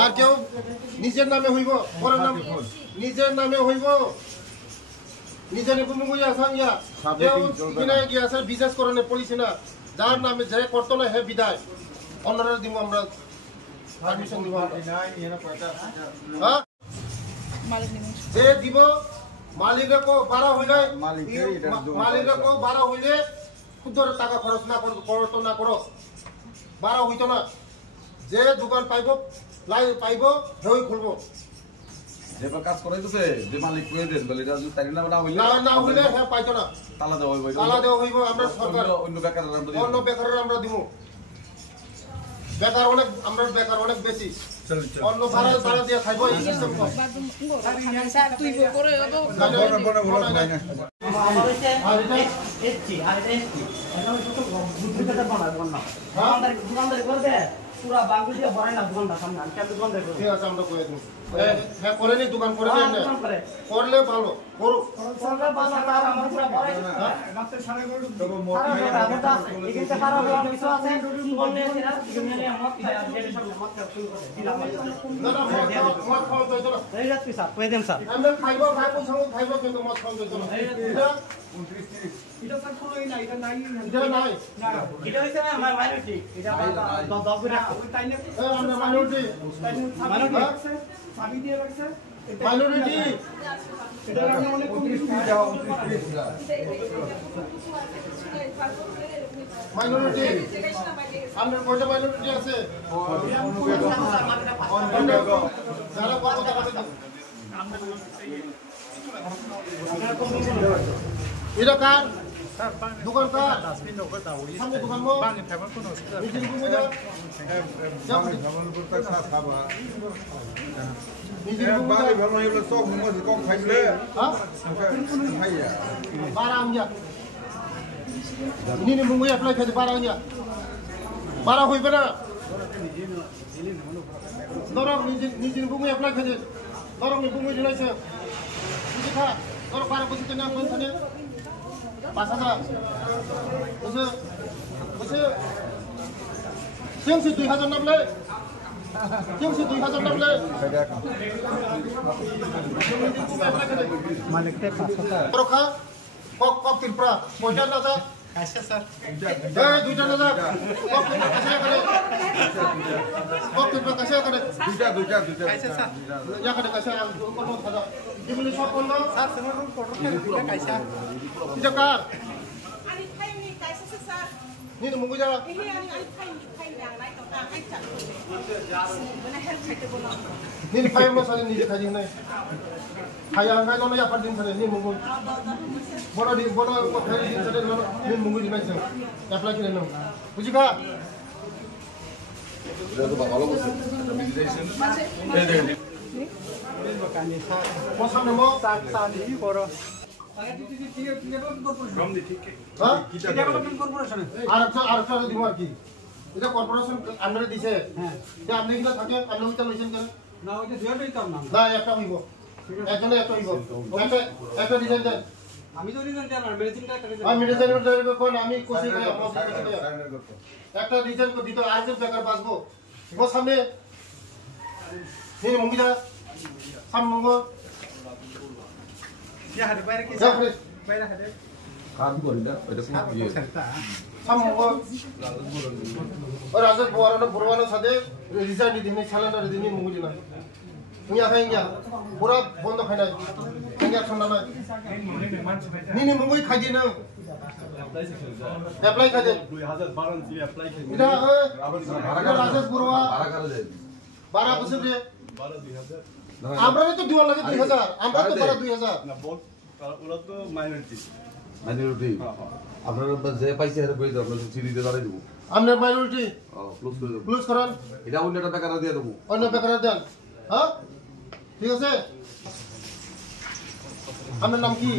আর কেউ নিজের নামে হইব পরের নাম নিজের নামে হইব নিজে নিপুমুগুই আসাম ইয়া কেউ কিনা গিয়া আছে বিশেষ করণে পুলিশ না যার নামে যে করতো না হে বিদায় অন্যরা দিব আমরা পারমিশন দিব হ্যাঁ যে দিব মালিকরা কো 12 হইলে মালিকরা কো 12 হইলে খুদর টাকা খরচ না করতো না করো 12 হইতো না যে দোকান পাইবো লাই পাইবো হেই খুলবো যে কাজ করাইতেছে যে মালিক কই দেন বলে এটা যদি তারিখ না হইলে না হইলে হে পাইতো না তালা দেওয়া হইব আমরা সরকার অন্য বেকার আমরা দিব বেকার অনেক বেশি অন্য ভাড়া দিয়ে খাইবো এই সিস্টেম কর স্যার তুই করে দোকানদারি করবে পুরা বাংলা দিয়ে ভরে না দোকানটা সামনে আমি কেন দোকান দেখব ঠিক আছে আমরা কই দেব হ্যাঁ করে নি দোকান করে দেন না করলে ভালো করো সরকার ভালো তার আমরা পুরা ভরে মাত্র 11:30 তবে মোটা এখানে পারা হলো কিছু আছে বললে এরা ইউনিয়নে মত আর যেটা সব মত শুরু করে দিলাম না মত খাওয়া যাইতো না এই রাত্রি স্যার কই দেন স্যার আমরা খাইবো সঙ্গে খাইবো কিন্তু মত খাওয়া যাইতো না এটা স্যার কোনোই না এটা নাই এটা নাই না এটা হইছে না মাইনরিটি এটা 10 করে ওই টাইনে আমরা মাইনরিটি আছে আমি দিয়ে রাখছে মাইনরিটি এটা আমি অনেক মাইনরিটি আমরা কয়টা মাইনরিটি আছে যারা কত টাকা দেন এটা কার দোকান কার সামনে দোকান মো বাঙে থাকবে কোন অসুবিধা নেই নিজে বুঝে যাব ভাবলপুর কাছে খাবা নিজে বাঙে ভালো হইলো সব মজ কম খাইলে হ্যাঁ খাইয়া 12 আঞ্জা নিনে মুঙ্গু অ্যাপ্লাই করে 12 আঞ্জা 12 হইবে না ধরো নিজে মুঙ্গু অ্যাপ্লাই করে ধরো মুঙ্গু জলাইছে বুঝি খা ধরো 12 বছর না কোন থানে 5000 বসে সিএমসি 2000 নামলে সিএমসি 2000 নামলে মালিকতে 500 রখা কক তিরপরা পয়সা না যা কাছে স্যার এই দুইটা না যা কক কাছে করে কক তিরপরা কাছে করে দুইটা কাছে স্যার যা করে কাছে কোন খাদা যেগুলো সব বললো স্যার সেমন ফটো কাছে এটা কার আরে খাইনি কাছে sir Ni munggu ja. Ni fayam no sale ni je khaji nai. Khaya ngai no ya par din sale ni munggu. Bono ko khari din sale no ni munggu di nai se. Apply kire no. Buji ka? 그래도 막 알아보세요. 미디테이션. 네. Mo samne mo. আরেকটা দিব আর কি এটা corporation আন্ডারে দিছে যে আপনি কিনা থাকে আপনি ওইটা লইছেন কেন না ওইটা দুইটাই তো নাম না একটা হইব একজনে একটা হইব একটা ডিজাইন দেন আমি তো রিজন দেন আর মেডিসিনটা করে দেন আমি ডিজাইন দেব কোন আমি কোশি করে একটা ডিজাইন কো দিতে আজ বেকার বাসবো ও সামনে নি মুঙ্গিদা সামনে মুঙ্গ ইয়া হাতে বাইরে কি বাইরে হাতে কাজ করি না এটা কোন ইয়ে সামনে ও রাজা বড়ানো বড়ানো সাথে ডিজাইন দিনে চালানো দিনে মুঙ্গি না ইয়া খাইয়া পুরা বন্ধ খাই না ইয়া ঠান্ডা না নি মুঙ্গি খাই দিনা অ্যাপ্লাই করে দেন 2000 balance apply করে এটা ভাড়া বড়ুয়া ভাড়া করে দেন 12 বছর রে 12 2000 আমরা তো দিওয়ার লাগে 2000 আমরা তো 2000 না বল ওরা তো মাইনরিটি মাইনরিটি আপনারা যে পাইছে এর কই দাও আমরা সিরিজে দাঁড়াই দেব আমরা মাইনরিটি ক্লোজ করে দেব ক্লোজ করেন এটা অন্যটা টাকা দিয়ে দেব অন্য বেকার দেন হ্যাঁ ঠিক আছে আপনার নাম কি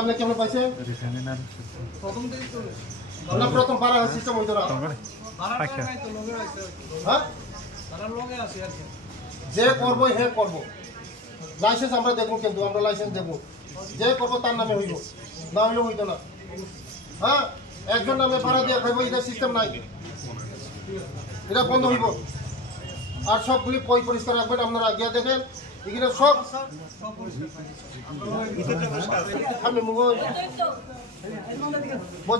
আপনি কেমন পাইছেন না প্রথম পারা সিস্টেম হইতো না হ্যাঁ যে করবো হে করবো লাইসেন্স আমরা দেখবো কিন্তু আমরা লাইসেন্স দেবো যে করবো তার নামে হইব না হইলে হইতো না হ্যাঁ একজন নামে ভাড়া দিয়ে খাইব এটা সিস্টেম নাই এটা বন্ধ হইব আর সবগুলি পরিষ্কার রাখবেন আপনারা গিয়ে দেখেন এখানে সব সামনে মুখ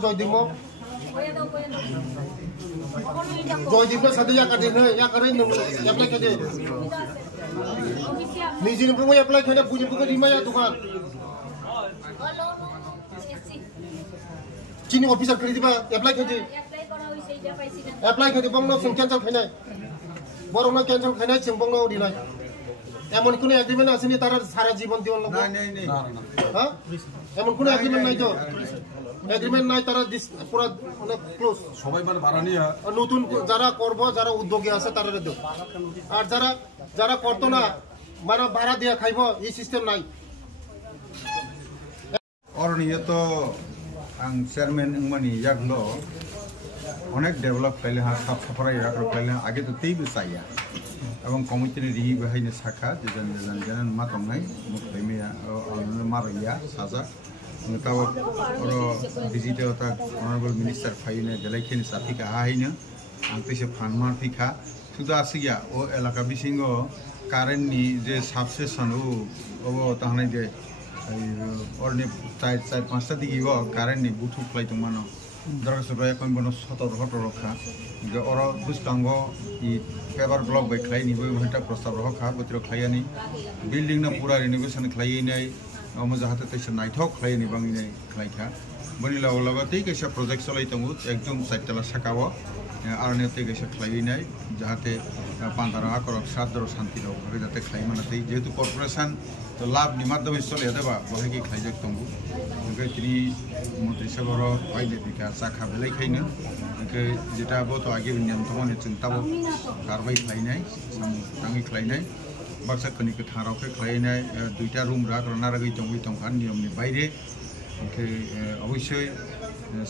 জয়দীপ জয়দীপ না সাথে এপ্লাই খেতে নিজের পুঙ্গ এপ্লাই খেতে বুঝে পুঙ্গ রিমাইয়া দোকান চিনি অফিসার করে দিবা এপ্লাই খেতে এপ্লাই খেতে বংন ক্যান্সেল খাই নাই বড় না ক্যান্সেল খাই নাই বংন ওরি নাই এমন কোনো এগ্রিমেন্ট আছে নি তারা সারা জীবন দিওয়ার লাগবে হ্যাঁ এমন কোনো এগ্রিমেন্ট নাই তো এগ্রিমেন্ট নাই তারা পুরো মানে ক্লোজ সবাই মানে ভাড়া নিয়ে নতুন যারা করবো যারা উদ্যোগী আছে তারা দেব আর যারা করতো না মানে ভাড়া দিয়ে খাইব এই সিস্টেম নাই অরণিয়ে তো आं चेयरमैन उमनी यागलो अनेक डेवलप खाइले हा साफ सफाई याग्रो खाइले आगे तो तेई बिसाया एवं कमिटी ने रिही बहायने साखा जन मातंगनाय मुखैमेया मारैया साजा ताव अरो विजिट ता ऑनरेबल मिनिस्टर फाइने देलाइखेनि साथिका हाइनो आं तेसे फानमार फिखा सुदा आसिया ओ एलाका बिसिंगो कारेन्ट नि जे सबस्टेशन ओ ताहनाय जे অরনে চার পাঁচটা দিকে কারেন্ট নেই বুথু ফ্লাই তো মানো দরকার সবাই এখন বনো সতর হটর রক্ষা অর বুঝকাঙ্গ ই পেপার ব্লক বাই খাই নিব এটা প্রস্তাব রক্ষা বতির খাইয়ানি বিল্ডিং না পুরা রিনোভেশন খাইয়ে নাই যাহাতে তেসে নাইথক খাইয়ে নিবাঙি নাই খাইখা বনি লগতেই গেছে প্রজেক্ট চলাই দङ একদম চারতলা সাকাও আরনে গেছে খাইয়ে নাই যাহাতে পান্তারা আকরক সাদর শান্তি রক্ষা যাতে খাই মানাতেই যেহেতু কর্পোরেশন तो लाभ नि माध्यम चले देवा बहायकी खाइजक दंगु তিনি মন্ত্রী সাগর বাইলে বিকা চাখা বেলাই খাইনো যেটা বত আগে নিয়ম তমনে চিন্তাবো কারবাই খাইনাই সামতাङै খাইনাই বাক্সা কনিকে থারাवखे খাইনাই দুইটা রুম রাখ রানারাগै দंखान নিয়মनि বাইরে অবশ্যই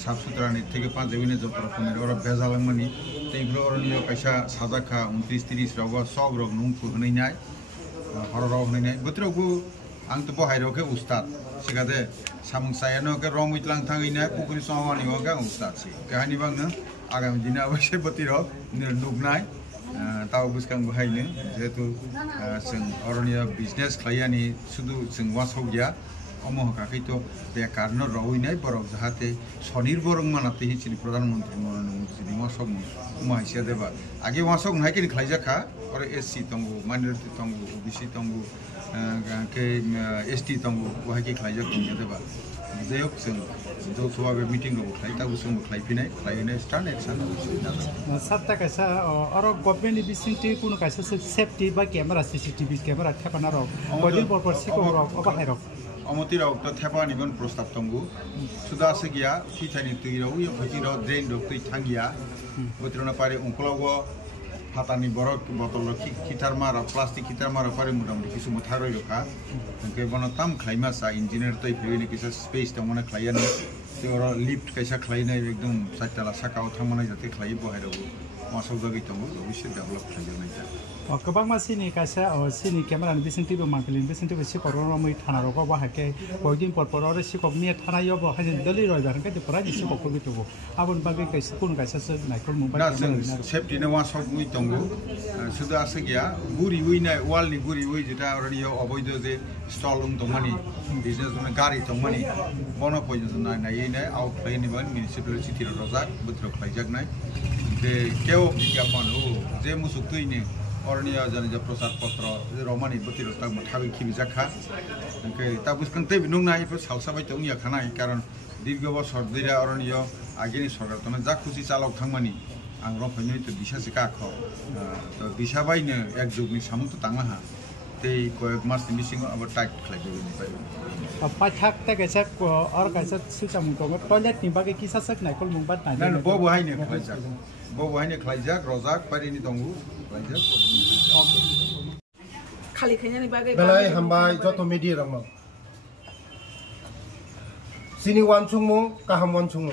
সাফ সুতরানি থেকে পাঁচ জমিনে জপরা কমির ওরা বেজালাংমানি তেইগুলো অরনিয় কাইসা সাজাখা 29-30 রাওয়া সব রক নুংফু হনাইনাই हराव होनाय बोथोरावबो आं तो बहायरावखे उस्ताद सिगादे सामसायानो के रंग मितलां थाङैनाय पुखुरि समानि होगा उस्ताद सि काहानि बांनो आगामी दिन अवश्य बोथिराव नुगनाय ताव बुसकां बहायनो जेहेतु जों अरनिया बिजनेस खालायानि सुदु जों वासौ गया অমহকাখै তো বেকারনো রওইনাই বরক যাহাতে স্বনির্ভর মানাতে হিচিনি প্রধানমন্ত্রী নরেন্দ্র মোদী ওয়াসক মাইসিয়া দেবা আগে ওয়াসক নাইকিনি খাইজাখা और एससी तंगु माइनॉरिटी तंगु ओबीसी तंगु के एसटी तंगु वहाय के खाइजा तंगु देबा जेयक जों जो सवाबे मीटिंग रो खाइ ताबु जों खाइफिनाय खाइने स्टार्ट एक्शन सातटा कैसा और गवर्नमेंट बिसिंटी कुनु कैसा सेफ्टी बा कैमरा सीसीटीवी कैमरा थेपाना रो बदिल परपर सिको रो अबाहाय रो अमतिराव तो थेपा निबन प्रस्ताव तंगु सुदा से गया खिथानि तुइराव यो खिथिराव ड्रेन रो तुइ थांगिया बोत्रना पारे अंकलाव हातानि बरक बतल खिथार मारा प्लास्टिक खिथार मारा पारे मुदामुदि किसु मुथारय रखा के बन ताम खाइमा सा इंजिनियर तै फेनि किसा स्पेस तमने खाइयानि तेर लिफ्ट कैसा खाइनाय एकदम साइतला साकाव थांमानाय जाते खाइ बहायराव मासौ जगै तंगु अबश्य डेभलप खाइजानाय जा गोबां मासिनि कैसा सिनि कैमरा बिसिंटिबो मांकलिन बिसिंटिबो सिकरमै थाना रगो बाहाके बयदिन परपर और सिकक ने थानायो बहाय दलि रय बारन के पुरा सिकक को बितबो आबन बागे कैसा कुन कैसा से नायखल मोबाइल कैमरा सेफ्टी ने वासक मुइ तंगु सुदा आसे गया गुरि उइनाय वाल नि गुरि उइ जेटा अरनियो अबैध जे स्टल दंमानि बिजनेस ने गारि दंमानि बनो पयजन नायनाय आउट प्लेनि बन म्युनिसिपल सिटी रजाक बुथ्र खाइजाकनाय जे केव विज्ञापन हो जे मुसुक तैने अरनिया जन प्रसाद पत्र रमानी बतिर तक मथाबि खिबिजाखा ओके ताबुसकन तै नुंनाय सालसाबाय तंगिया खानाय कारण दीर्घ बছর दिरा अरनिया आगेनि सरकार तने जा खुसि चालक थांमानि आं रफायनि तो दिशासे काख तो दिशाबायनो एक जुगनि सामुत तांलाहा तै कयक मासनि मिसिं अब टाइट खालायबोनि पाइ पाथाक त कैसा और कैसा सुचा मुंको टॉयलेट नि बागे किसा सक नायखल मुंबात नाय न बो बहायनो खालायजाक बो बहायनो खालायजाक रजाक पारिनि दंगु खालायजाक खालि खायनानि बागे बेलाय हामबाय जत मिडिया रंग सिनि वानसुंमु काहाम वानसुंमु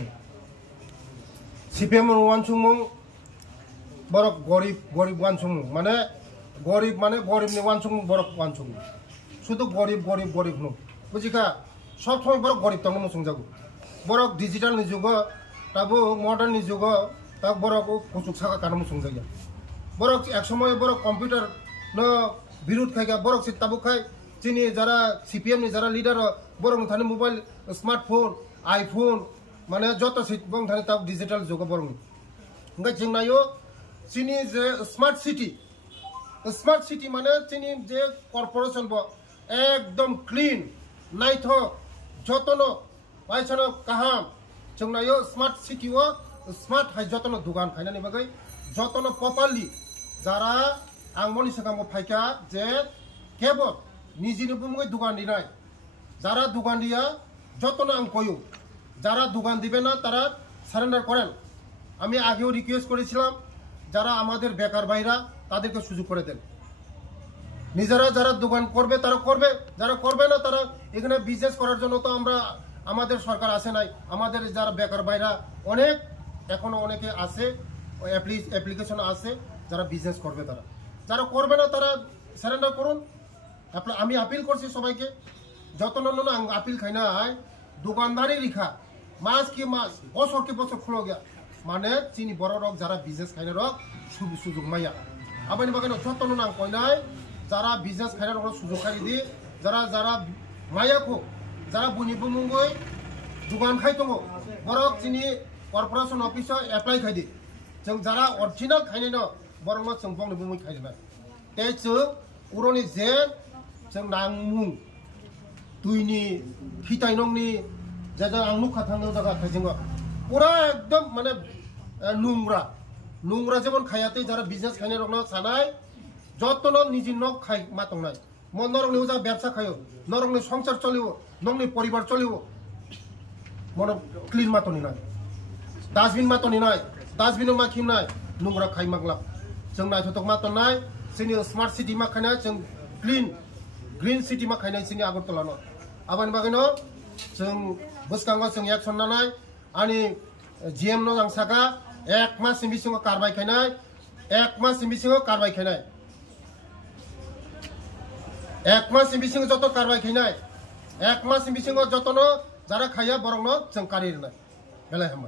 सीपीएम वानसुंमु बरक गरीब वानसुंमु माने गरीबनि वानसुंमु बरक वानसुंमु शुद्ध गरीब नु बुझिका सब समय बरक गरीब तंग मुसुंजागु बरक डिजिटल नि जुग ताबो मॉडर्न नि जुग ताब बरक कुचुक साका कान मुसुंजागिया बरक एक समय बरक कंप्यूटर न विरोध खाइगा बरक से ताबु खाइ चिनी जरा सीपीएम नि जरा लीडर बरक थाने मोबाइल स्मार्टफोन आईफोन माने जत सिट बं थाने ताब डिजिटल जुग बरक इंगा जोंनायो चिनी जे स्मार्ट सिटी माने चिनी जे कॉर्पोरेशन बो एकदम क्लीन नाइथ जतनो बायसनो काहाम जोंनायो स्मार्ट सिटी वो स्मार्ट हाय जतनो दुकान खाइनानि बागै जतनो प्रॉपर्ली जारा आं मनि सगाम फाइका जे केबल निजिनि बुमगै दुकान दिनाय যারা দোকান দিয়া যতন আং কয়ো যারা দোকান দিবে না তারা সারেন্ডার করেন আমি আগেও রিকোয়েস্ট করেছিলাম যারা আমাদের বেকার ভাইরা তাদেরকে সুযোগ করে দেন নিজেরা যারা দোকান করবে তারা করবে যারা করবে না তারা এখানে বিজনেস করার জন্য তো আমরা আমাদের সরকার আসে নাই আমাদের যারা বেকার ভাইরা অনেক এখনো অনেকে আছে অ্যাপ্লিকেশন আছে যারা বিজনেস করবে তারা যারা করবে না তারা সারেন্ডার করুন আমি আপিল করছি সবাইকে যতন আং আপিল খাইনা দোকানদারি রেখা মাস কি মাস বছর খুলো গিয়া মানে চিনি বড় রক যারা বিজনেস খাইনা রক সুযোগ মাইয়া আবার বাগান যতন আং কইনাই যারা বিজনেস খাইনা রক সুযোগ খাই দি যারা মাইয়াখো যারা বুনি বুমুঙ্গই দোকান খাই দङ বরক চিনি কর্পোরেশন অফিসে এপ্লাই খাই দি जों যারা অরিজিনাল খাইনাই ন বরং जों बंनि बुमुइ खाइनाय তে जों उरनि जे जों नांमुं तुइनि खिताइनंनि जाजा आं नुखा थांनो जागा जोङो पुरा एकदम माने नुंग्रा जेमन खायाते যারা बिजनेस खाइनाय रकना सानाय जतन निजि नक खाइ मातंनाय नरंनि उजा व्यवसा खायो नरंनि संसार चलियो नंनि परिवार चलियो मन क्लीन मातनि नाय डास्टबिन मातनि नाय डास्टबिन मा खिमनाय नुंग्रा खाइ मागला जों नायथक मातनाय जोंनि स्मार्ट सिटी मा खाइनाय जों ग्रीन सिटी मा खाइनाय जोंनि आगरतला न आबान बागैनो जों बसकांगा जों एक्सन नानाय आनि जीएम नो जों साका एक मास बिसिङाव कारबाय खाइनाय एक मास बिसिङाव कारबाय खाइनाय एक मास बिसिङाव जत कारबाय खाइनाय एक मास बिसिङाव जतनो जारा खाया बरंनो जों कारिरनाय बेलाय हामा